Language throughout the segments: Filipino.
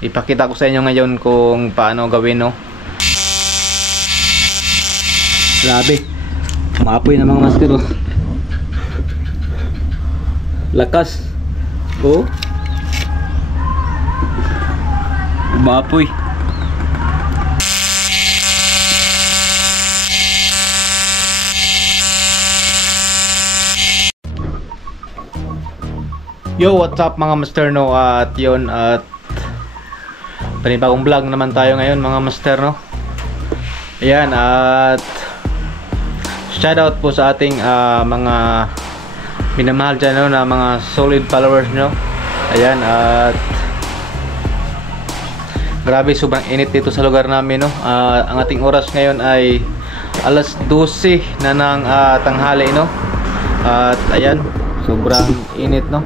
Ipakita ko sa inyo ngayon kung paano gawin, no. Grabe, maapoy na mga master, oh. Lakas, oh, maapoy. Yo, what's up mga master, no. At yun, at panibagong vlog naman tayo ngayon mga master, no. Ayan, at shoutout po sa ating mga minamahal dyan, no, na mga solid followers, no. Ayan, at grabe, sobrang init dito sa lugar namin, no. Ang ating oras ngayon ay alas 12 na ng tanghali, no. At ayan, sobrang init, no.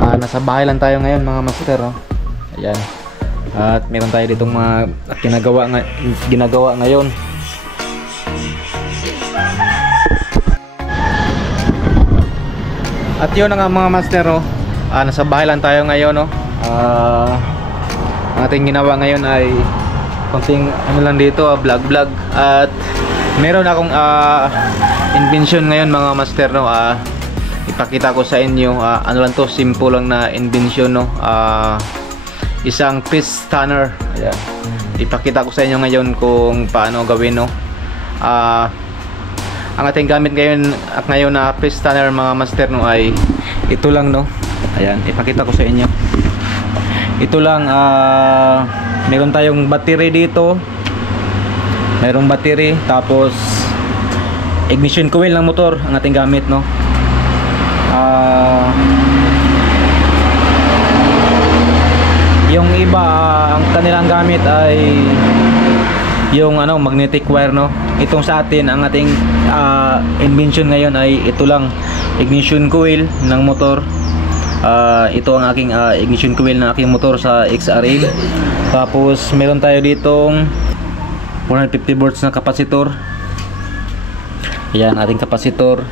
Nasa bahay lang tayo ngayon mga master, no. Ayan. At meron tayo ditong mga ginagawa ngayon. At yun nga mga master, no. Nasa bahay lang tayo ngayon, no. Ang ating ginawa ngayon ay konting ano lang dito, vlog. At meron akong invention ngayon mga master, no. Ipakita ko sa inyo, ano lang to, simple lang na invention, no. Isang fish tanner. Ayan. Ipakita ko sa inyo ngayon kung paano gawin, no. Ang ating gamit ngayon na fish tanner mga master, no, ay ito lang, no. Ayan, ipakita ko sa inyo. Ito lang, meron tayong battery dito. Merong battery, tapos ignition coil ng motor ang ating gamit, no. Yung iba, ang kanilang gamit ay yung magnetic wire, no. Itong sa atin, ang ating invention ngayon ay ito lang, ignition coil ng motor. Ito ang aking ignition coil ng aking motor sa XRL. Tapos meron tayo ditong 150 volts na kapasitor. Ayan, ating kapasitor,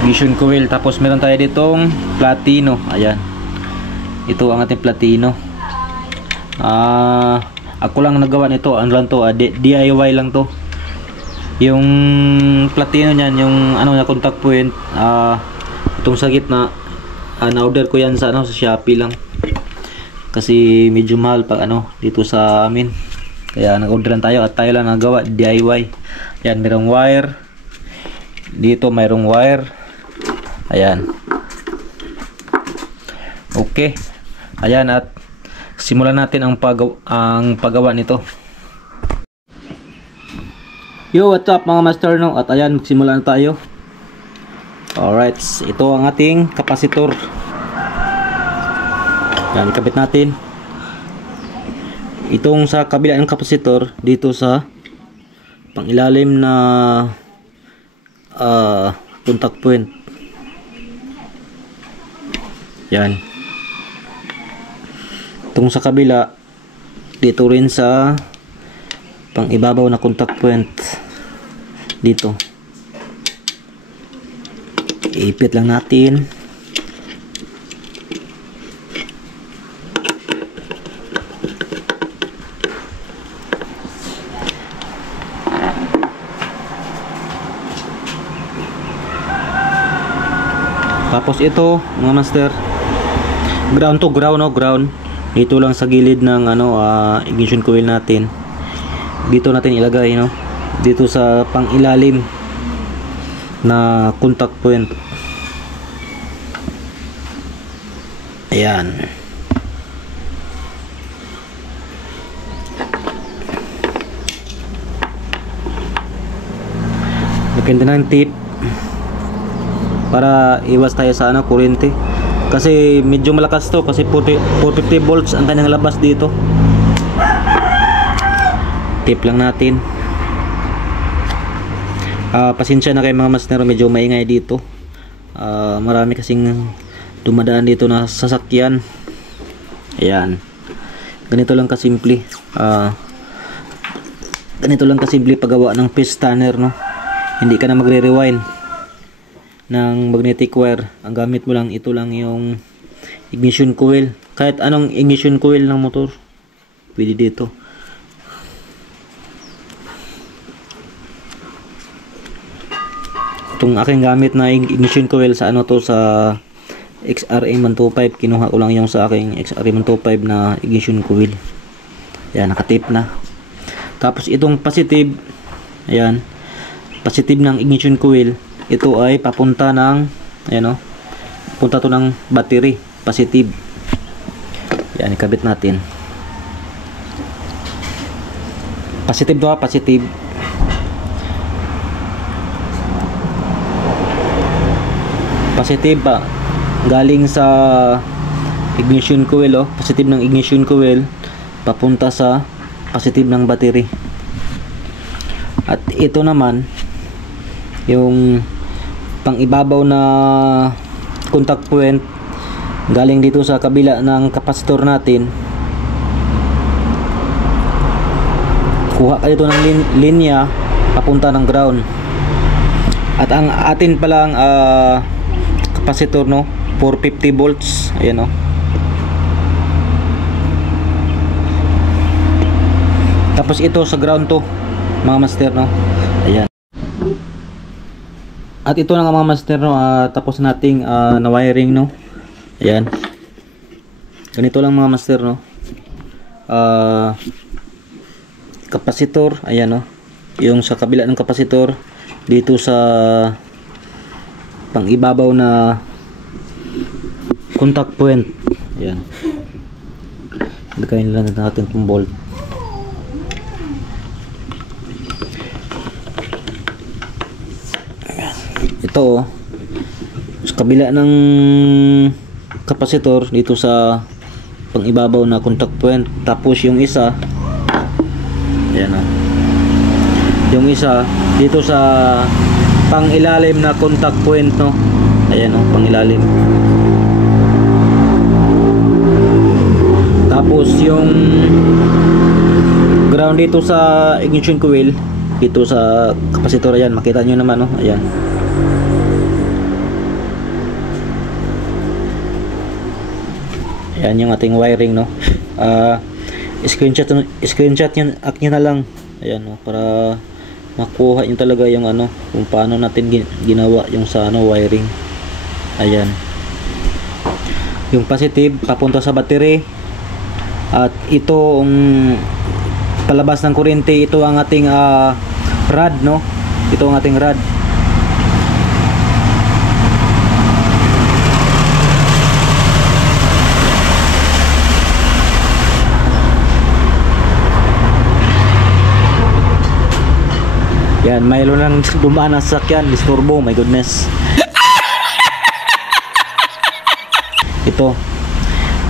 ignition coil. Tapos meron tayo ditong platino. Ayan, ito ang ating platino. Ako lang nagawa nito. Ano lang to, DIY lang to. Yung platino niyan, yung na contact point, itong sa gitna, na-order ko yan sa sa Shopee lang. Kasi medyo mahal pag dito sa amin. Kaya nag-orderan tayo at tayo lang nagawa, DIY. Yan, mayroong wire. Dito mayroong wire. Ayan. Okay. Ayan, at simulan natin ang paggawa nito. Yo, what's up mga master, no? At ayan, magsimula na tayo. Alright, ito ang ating kapasitor. Yan, ikabit natin. Itong sa kabila ng kapasitor, dito sa pangilalim na contact point. Yan. Itong sa kabila, dito rin sa pangibabaw na contact point. Dito. Iipit lang natin. Tapos ito mga master, ground to ground, no, ground. Dito lang sa gilid ng ignition coil natin. Dito natin ilagay, no, dito sa pangilalim na contact point. Ayan. Depende ng tip para iwas tayo sa kuryente. Kasi medyo malakas to, kasi 450 volts ang kanyang labas dito. Tip lang natin. Pasensya na kayo mga master, medyo maingay dito. Marami kasing dumadaan dito na sasakyan. Ayan, ganito lang kasimple. ganito lang kasimple paggawa ng piston tanner, no? Hindi ka na magre-rewind ng magnetic wire. Ang gamit mo lang, ito lang yung ignition coil. Kahit anong ignition coil ng motor, pwede dito. Itong aking gamit na ignition coil sa ano to, sa XRA125. Kinuha ko lang yung sa aking XRA125 na ignition coil. Ayan, nakatip na. Tapos itong positive, ayan, positive ng ignition coil, ito ay papunta ng, ayan o, punta to ng battery, positive. Ayan, ikabit natin. Positive to ha, positive. Positive pa galing sa ignition coil, oh, positive ng ignition coil papunta sa positive ng battery. At ito naman yung pang ibabaw na contact point galing dito sa kabila ng kapasitor natin. Kuha ka dito ng linya papunta ng ground. At ang atin palang kapasitor, no, 450 volts. Ayan, no. Tapos ito sa ground to, mga master, no. Ayan. At ito na nga mga master, no, tapos nating na wiring, no. Ayan. Ganito lang mga master, no. Kapasitor, ayan, no. Yung sa kabila ng kapasitor dito sa pang ibabaw na contact point. Ayan. Lagayin lang natin itong bolt. Ito, sa kabila ng kapasitor dito sa pang ibabaw na contact point. Tapos yung isa, ayan, yung isa dito sa pang ilalim na contact point, no. Ayan, pang ilalim. Tapos yung ground dito sa ignition coil dito sa kapasitor. Ayan, makita nyo naman, no. Ayan. Ayan yung ating wiring, no. Screenshot nyo na lang. Ayan, no, para makuha nyo talaga yung ano, kung paano natin ginawa yung sa ano, wiring. Ayan. Yung positive papunta sa battery. At ito ang palabas ng kuryente. Ito ang ating rod, no. Ito ang ating rod. Yan, mayroon lang dumaan na sasakyan, disturbo, my goodness.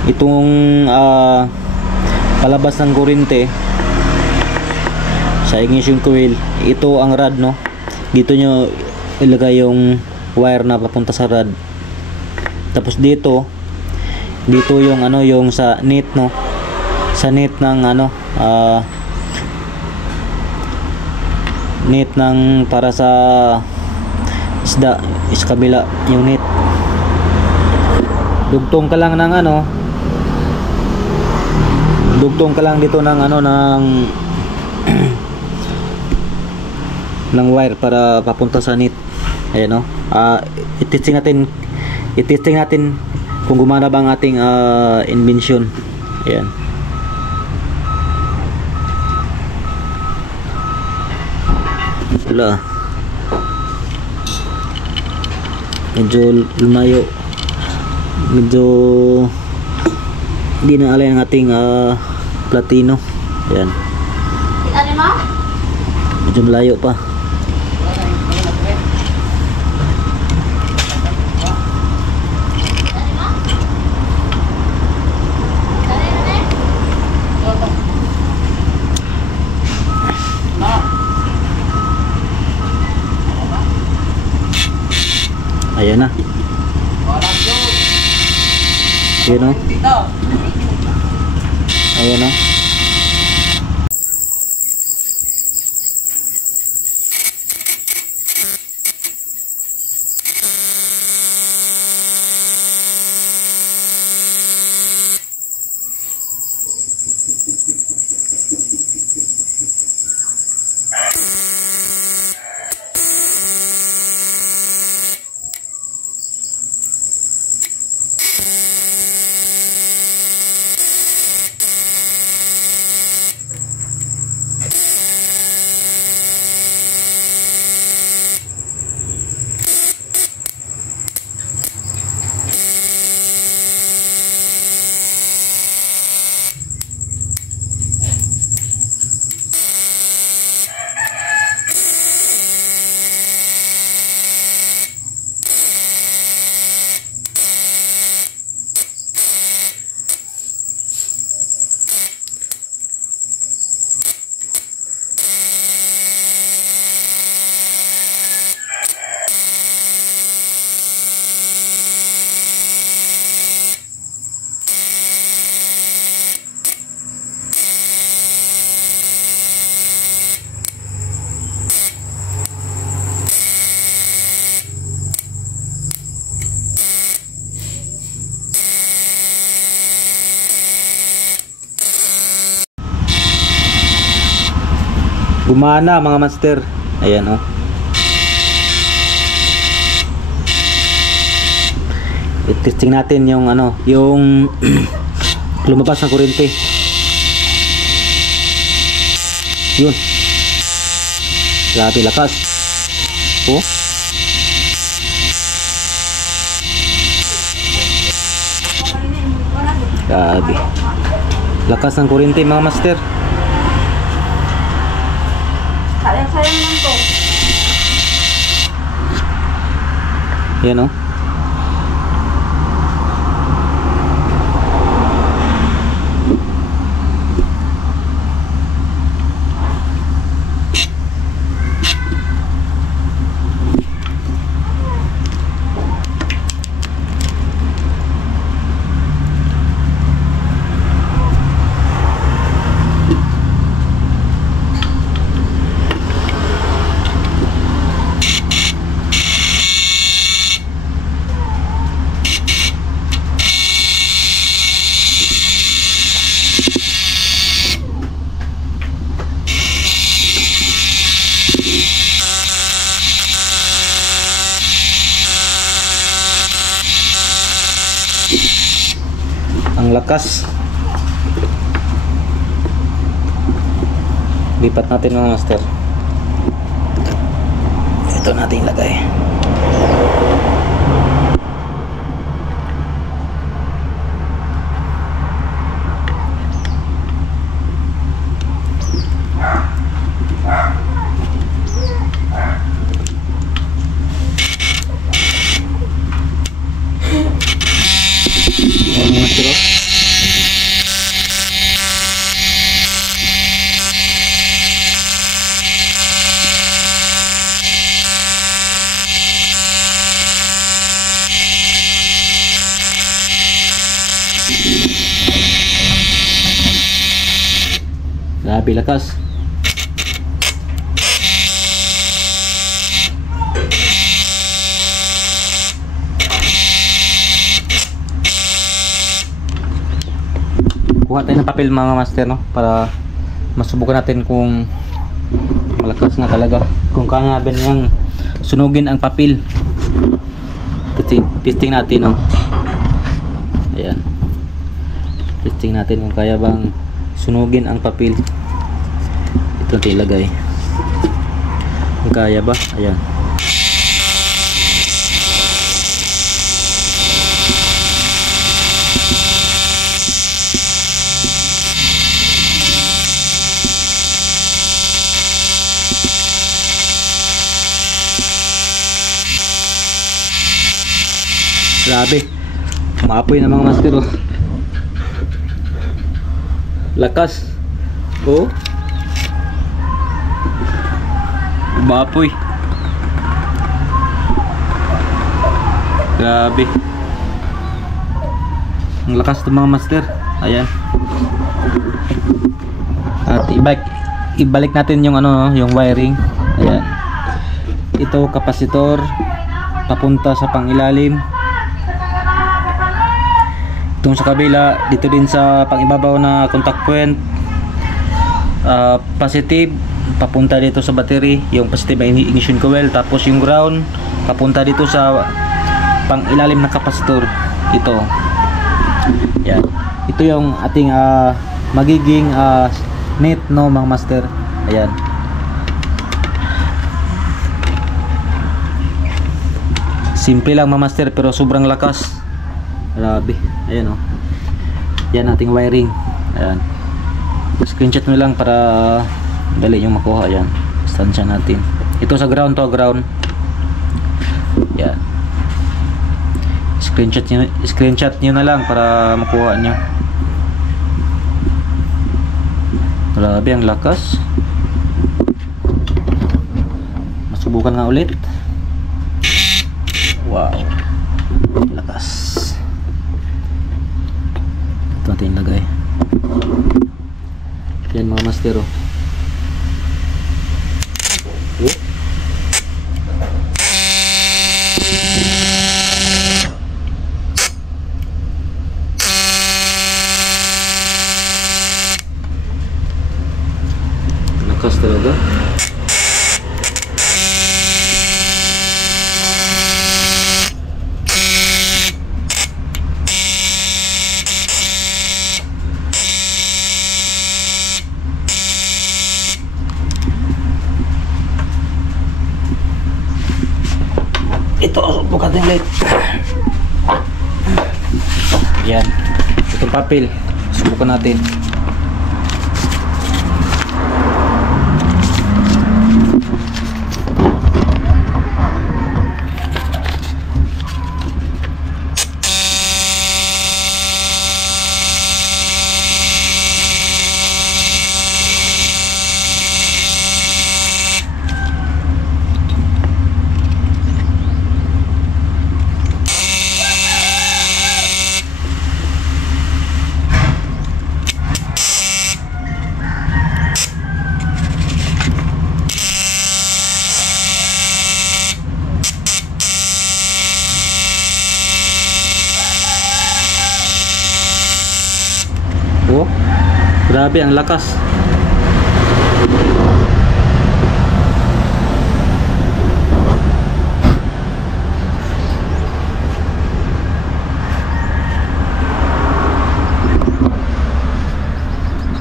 Itong palabas ng kuryente sa ignition coil, ito ang rod, no. Dito nyo ilagay yung wire na papunta sa rod. Tapos dito yung ano, yung sa net, no, sa net ng ano, net ng para sa isda is kabila yung net. Dugtong ka lang ng ano, dugtong ka lang dito ng ano, ng ng wire para papunta sa net. Ayan, no. I-testing natin kung gumana ba ang ating invention. Ayan. Wala. Medyo lumayo. Medyo hindi na alay ang ating platino. Ayan. Medyo malayo pa. Ayan na. Ayan, no. Ayan, no. Gumana mga master. Ayan oh. I-testing natin yung ano, yung lumabas ng kuryente. Yun. Grabe lakas. Oh. Grabe. Lakas ng kuryente mga master. Sayang-sayang lang to. Yan oh. Ang lakas. Lipat natin mga master. Ito natin ilagay. Ayan mga master oh. Grabe lakas. Kuha tayo ng papel mga master no, para masubukan natin kung malakas nga talaga, kung kaya ba niyang sunugin ang papel. Testing natin no. Ayan. Testing natin kung kaya bang sunugin ang papel. Ito natin ilagay. Kung kaya ba? Ayan. Grabe. Maapoy na mga master oh. Lakas. Oh. Maapoy. Grabe. Ang lakas ng mga master. Ayan. At ibalik natin yung ano, yung wiring. Ayan. Ito kapasitor papunta sa pangilalim. Itong sa kabila, dito din sa pangibabaw na contact point, positive papunta dito sa battery, yung positive ignition coil, tapos yung ground papunta dito sa pangilalim na kapasitor. Ito yan, ito yung ating magiging net no mga master. Ayan, simple lang mga master pero sobrang lakas. Grabe. Ayan o. Yan ating wiring. Ayan. Screenshot mo lang para dali yung makuha. Ayan. Stansya natin. Ito sa ground to. Ground. Ayan. Screenshot nyo na lang para makuha nyo. Grabe ang lakas. Masubukan nga ulit. Wow. Lakas. Ito natin lagay. Yan mga master oh. Oh. Lakas talaga. oh. Ito, bukat yung light. Yan. Itong papel. Subukan natin. Oh, grabe ang lakas.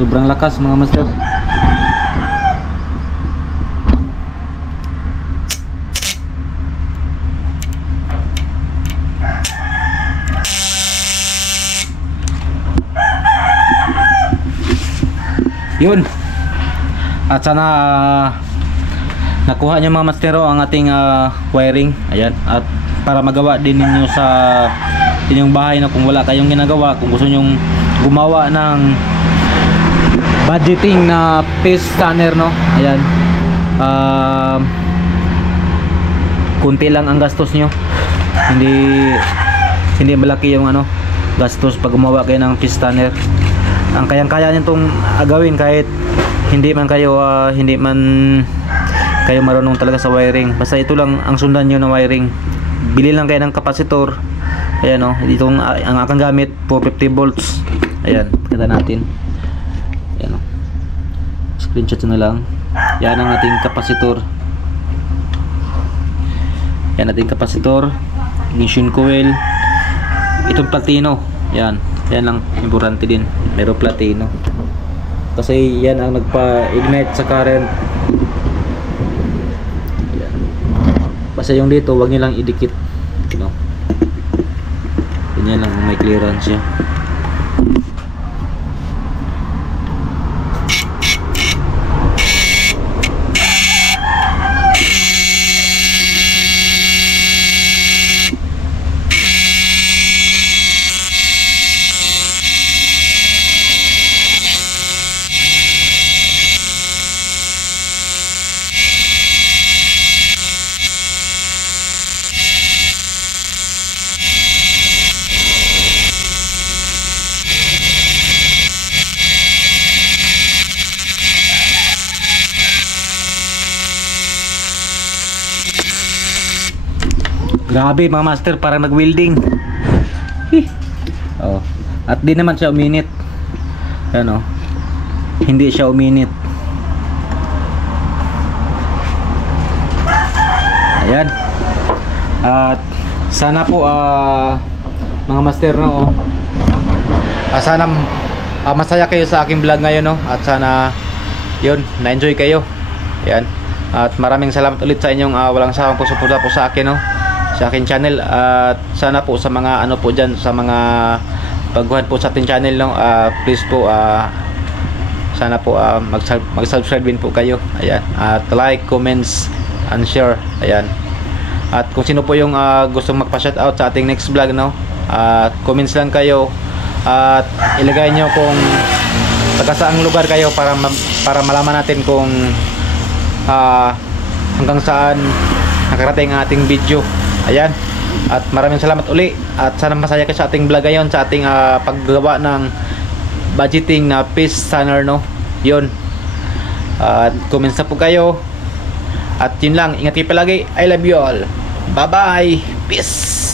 Sobrang lakas mga master. Yun. At sana nakuha niyo mga mastero ang ating wiring. Ayan. At para magawa din ninyo sa inyong bahay na kung wala kayong ginagawa, kung gusto nyong gumawa ng budgeting na paste stunner, no? Ayan. Kunti lang ang gastos nyo. Hindi malaki yung gastos pag gumawa kayo ng paste stunner. Ang kayang-kaya nitong gawin kahit hindi man kayo marunong talaga sa wiring. Basta ito lang ang sundan nyo na wiring. Bili lang kayo ng kapasitor. Ayan o, itong ang aking gamit 450 volts. Ayan, kita natin. Ayan o, screenshot na lang. Yan ang ating kapasitor. Yan ating kapasitor, ignition coil. Itong platino. Yan lang importante din, pero platino kasi yan ang nagpa-ignite sa current. Yan. Basta yung dito wag nyo lang idikit, ganyan lang, may clearance siya. Grabe mga master, parang nag-welding. Oh. At di naman siya uminit. Ano? Hindi siya uminit. Ayan. At sana po mga master, no, sana masaya kayo sa aking vlog ngayon, no? At sana yun, na-enjoy kayo. Ayan. At maraming salamat ulit sa inyong walang sawang suporta po sa akin, no, sa akin channel. At sana po sa mga po dyan, sa mga baguhan po sa ating channel, no, please po sana po mag-subscribe din po kayo. Ayan. At like, comments, and share. Ayan. At kung sino po yung gustong magpa-shoutout sa ating next vlog, no, comments lang kayo at ilagay nyo kung taga saang lugar kayo para malaman natin kung hanggang saan nakarating ang ating video. Ayan. At maraming salamat uli. At sana masaya kayo sa ating vlog ngayon, sa ating paggawa ng budgeting na paste stunner, no. Yun. At comments na po kayo. At yun lang. Ingat kayo palagi. I love you all. Bye bye. Peace.